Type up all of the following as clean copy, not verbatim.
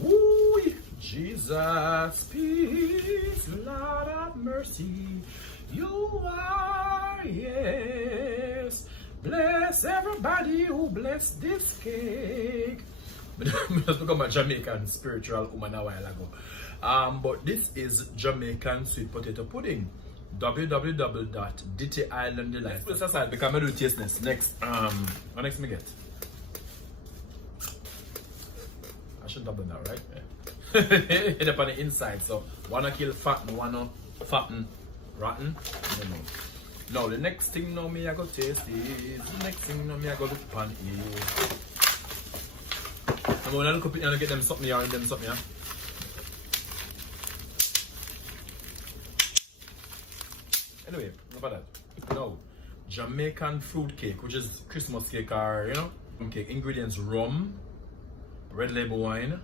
Woo, Jesus, peace, Lord of mercy, you are, yes. Bless everybody who bless this cake. Just become a Jamaican spiritual woman a while ago. But this is Jamaican sweet potato pudding. www.ditty Delight. Let's put this aside because I do tasteless. Next, what next me get? I shouldn't have done that, right? Yeah. Hit up on the inside. So wanna kill fatten, wanna fatten rotten. Now the next thing now me I go taste is the next thing now me I go look upon is. I'm gonna look up it and get them something here and them something here. Anyway, enough of that. Now, Jamaican fruit cake, which is Christmas cake or, you know, cake. Ingredients: rum, red label wine,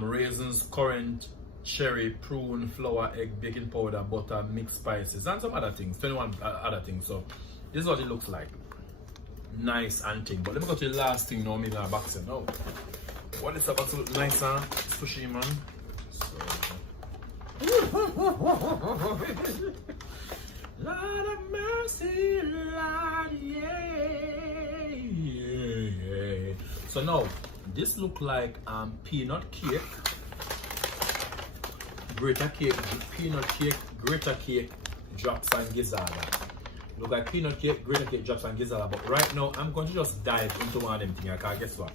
raisins, currant, cherry, prune, flour, egg, baking powder, butter, mixed spices, and some other things, 21 other things. So, this is what it looks like. Nice and thing. But let me go to the last thing now, maybe in our box now. What is about to look nice and squishy, man? So, Lord of mercy, Lord, yeah. So now, this look like peanut cake, grater cake, peanut cake, grater cake, drops and gizzard. Look like peanut cake, grater cake, drops and gizzard. But right now, I'm going to just dive into one of them things. Because guess what?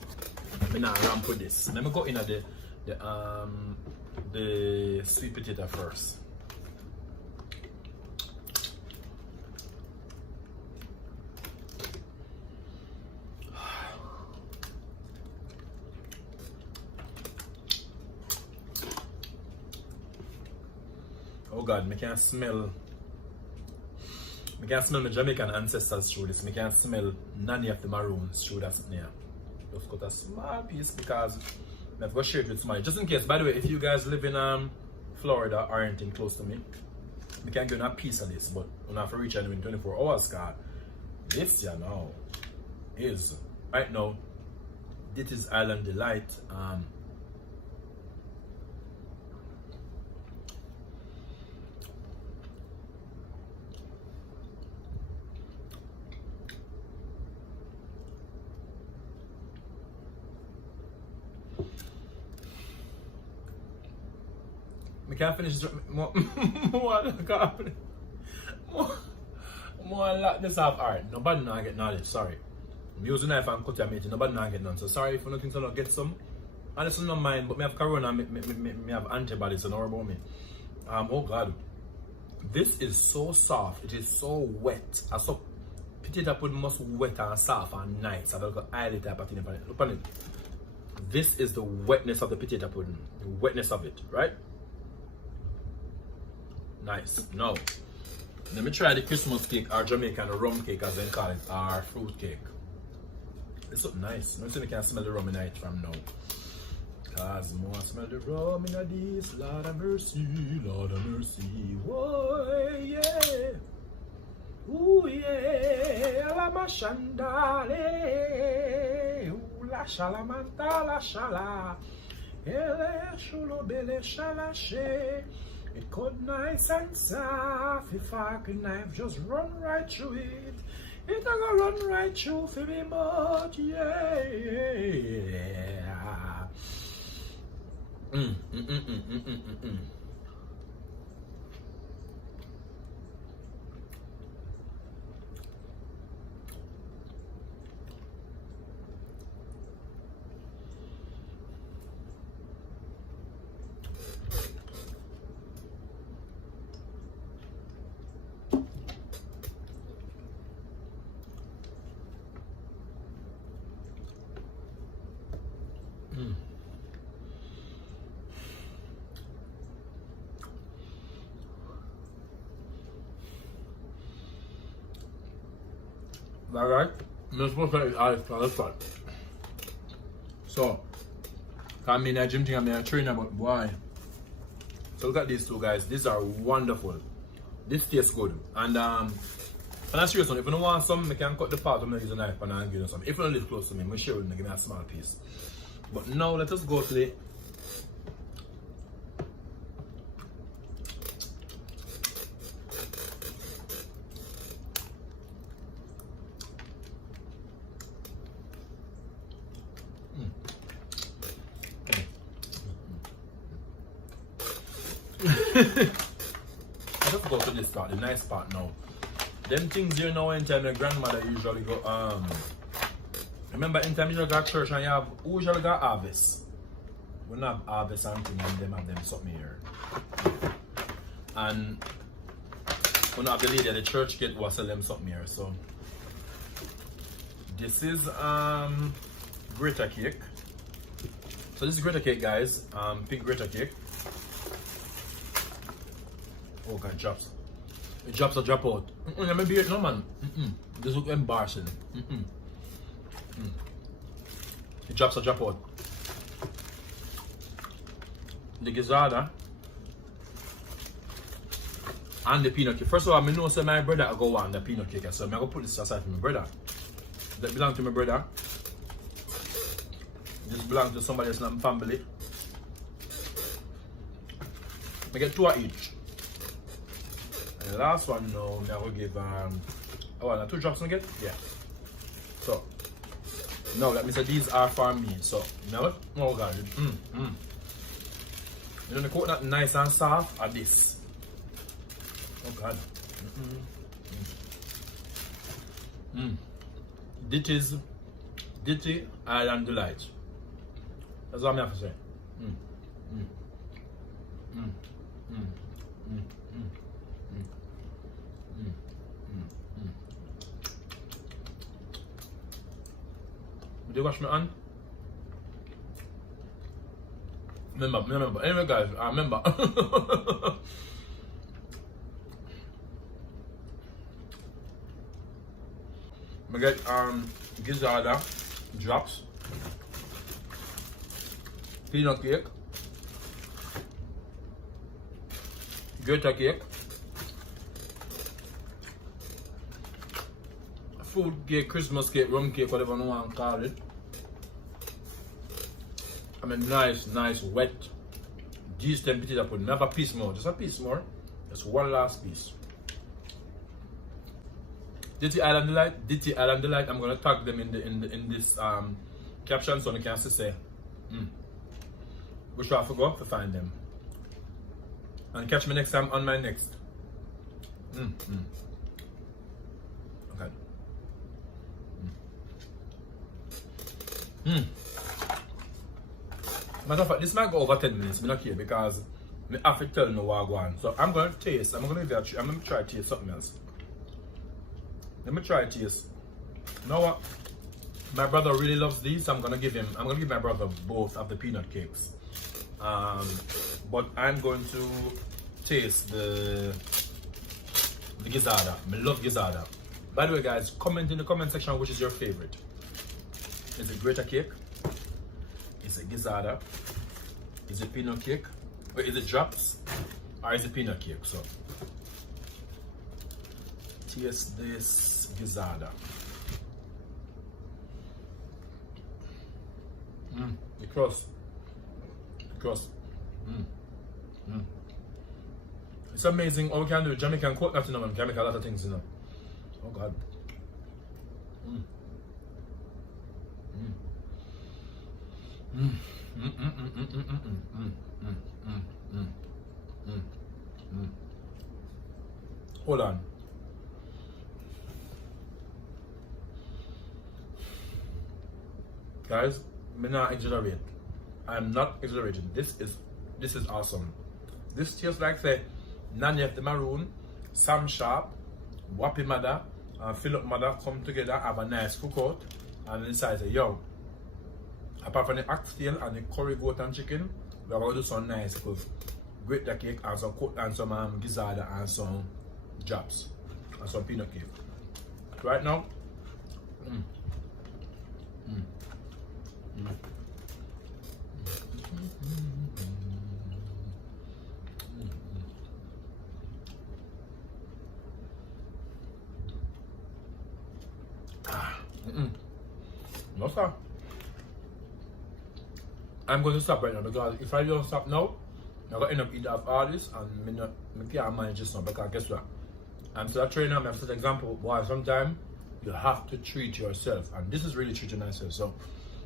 I'm not ramp with this. Let me go in at the sweet potato first. Oh God, I can smell my Jamaican ancestors through this. I can smell none of the maroons through that snare. Just got a small piece because I've got to share it with somebody. Just in case, by the way, if you guys live in Florida or anything close to me, we can get a piece of this, but we have to reach out in 24 hours, because this, you know, is right now, this is Island Delight. I can't finish more lock this off. Alright, nobody now get none of this, sorry. I'm using knife and cut your meat, nobody now get none. So sorry if you don't think so not get some. And this is not mine, but me have corona, me have antibodies, so don't worry about me. Oh God. This is so soft, it is so wet. I saw potato pudding must wet and soft and nice. I don't got oily type of thing. Look at it. This is the wetness of the potato pudding. The wetness of it, right? Nice. Now, let me try the Christmas cake or Jamaican rum cake as they call it, or fruit cake. It's so nice. Let me see if I can smell the rum in it from now. Cause more smell the rum in this. Lord of mercy, Lord of mercy. Oh yeah. Ooh yeah. Alama shandale. Ooh la shalamanta la shala. Ele shulo bele shalashe. It cut nice and soft. If I could knife just run right through it. It a go run right through for me, but yeah. Alright, I'm supposed to eat ice for this one. So, I'm in a gym thing, I'm in a trainer, but why? So look at these two guys, these are wonderful. This tastes good. And And I'm serious, if you don't want some, I can cut the part of me use a knife and I'll give you some. If you don't live close to me, I'm sure you'll give me a small piece. But now let us go to the I just go to this part, the nice part now. Them things you know in time your grandmother usually go remember in time you go to church and you have who usually got harvest. We don't have harvest and things and them have them something here. And we don't have the lady at the church get who sell them something here. So this is grater cake. So this is grater cake guys, pig grater cake. Oh god, drops. It drops or drop out. Let me be it no man. This looks embarrassing. It drops or drop out. The gizzarda and the peanut cake. First of all, I know my brother will go on the peanut cake, so I'm going to put this aside for my brother. That belongs to my brother. This belongs to somebody else in my family. I get 2 of each. And the last one now, I will give 2 drops again? Yeah. So now let me say these are for me. So now oh god. You know the coconut nice and soft or this. Oh god. Ditty Island Delight. That's what I have to say. Did you wash my hand? Remember. Anyway guys, I remember. I get gizzarda drops, peanut cake, grater cake, food cake, Christmas cake, rum cake, whatever you want to call it. I mean nice wet these 10 pieces I put. Not a piece more, just a piece more. Just one last piece. Ditty Island Delight. I'm gonna tag them in this caption so you can say which I forgot to find them. And catch me next time on my next. Okay. Matter of fact, this might go over 10 minutes, I'm not here because I have to tell you what I want. So I'm gonna taste, I'm gonna try to taste something else. Let me try to taste. You know what? My brother really loves these, so I'm gonna give my brother both of the peanut cakes. But I'm going to taste the gizzarda. I love gizzarda. By the way guys, comment in the comment section which is your favorite. Is it grater cake? Is it gizzarda? Is it peanut cake? Or is it drops? Or is it peanut cake? So taste this gizzarda. The crust. It's amazing how we can do Jamaican coconut, you know, and can make a lot of things, you know. Oh god. Hold on. Guys, I'm not exaggerate. I'm not exaggerating. This is awesome. This tastes like say Nanny of the Maroon, Sam Sharp, Wappy Mother, and Philip Mother come together, have a nice cookout, and inside say, yo, apart from the oxtail and the curry goat and chicken, we're going to do some nice because grater cake and some coat and some gizzarda and some drops and some peanut cake. Right now, No, sir. I'm going to stop right now because if I don't stop now, I'm going to end up eating off all this and I can't manage this now because guess what? I'm still a trainer, I'm still an example. Why sometimes you have to treat yourself, and this is really treating myself. So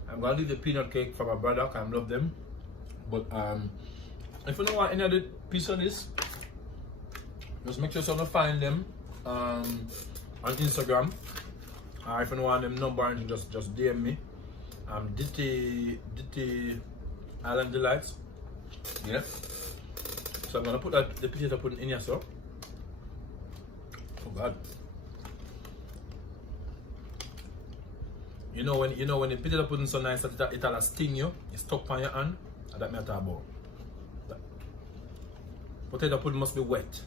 I'm going to leave the peanut cake for my brother because I love them. But if you don't want any other piece of this, just make sure you find them on Instagram. Or if you don't want them number, and just DM me. Ditty Island Delights. Yeah. So I'm gonna put the potato pudding in here, so. Oh God. You know when the potato pudding so nice that it'll sting you, it's stuck on your hand, and that me talk about. Potato pudding must be wet.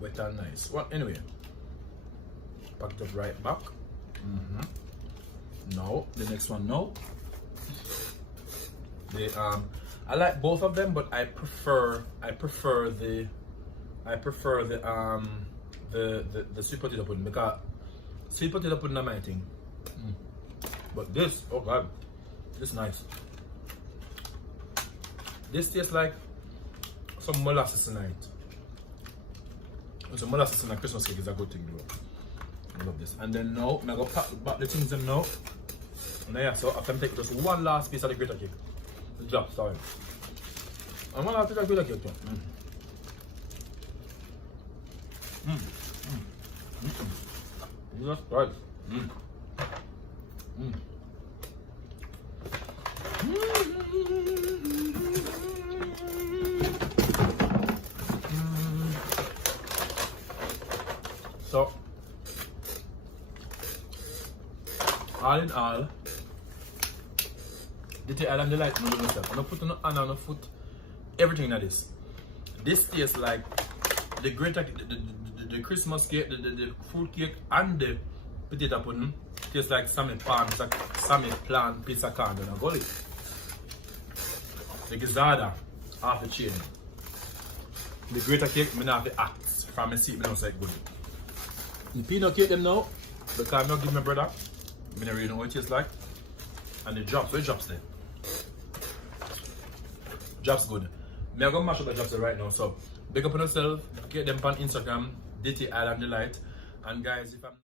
Wet and nice. Well, anyway. Pack it up right back. No, the next one, no. I like both of them, but I prefer the sweet potato pudding because sweet potato pudding is my thing. But this, oh God, this is nice. This tastes like some molasses in it. Some molasses in a Christmas cake is a good thing, though. I love this. And then now, I'm going to pack back the things in now. And yeah, so after I take just one last piece of the grater cake. The drop, sorry. I'm going to have to take the grater cake too. Jesus Christ. So, all in all, Ditty Island Delight, I'm gonna put on hand on foot everything in this. This tastes like the greater, the Christmas cake, the fruit cake, and the potato pudding. Tastes like salmon plant pizza can and a gully. The gizzarda off the chain. The greater cake, I have the axe from my seat, I don't say good. The peanut cake them now, because I'm not giving my brother. I don't really know what it tastes like. And the drops, where drops there? Drops good. I'm going to mash up the drops right now. So, big up on yourself, get them on Instagram, Ditty Island Delight. And guys, if I'm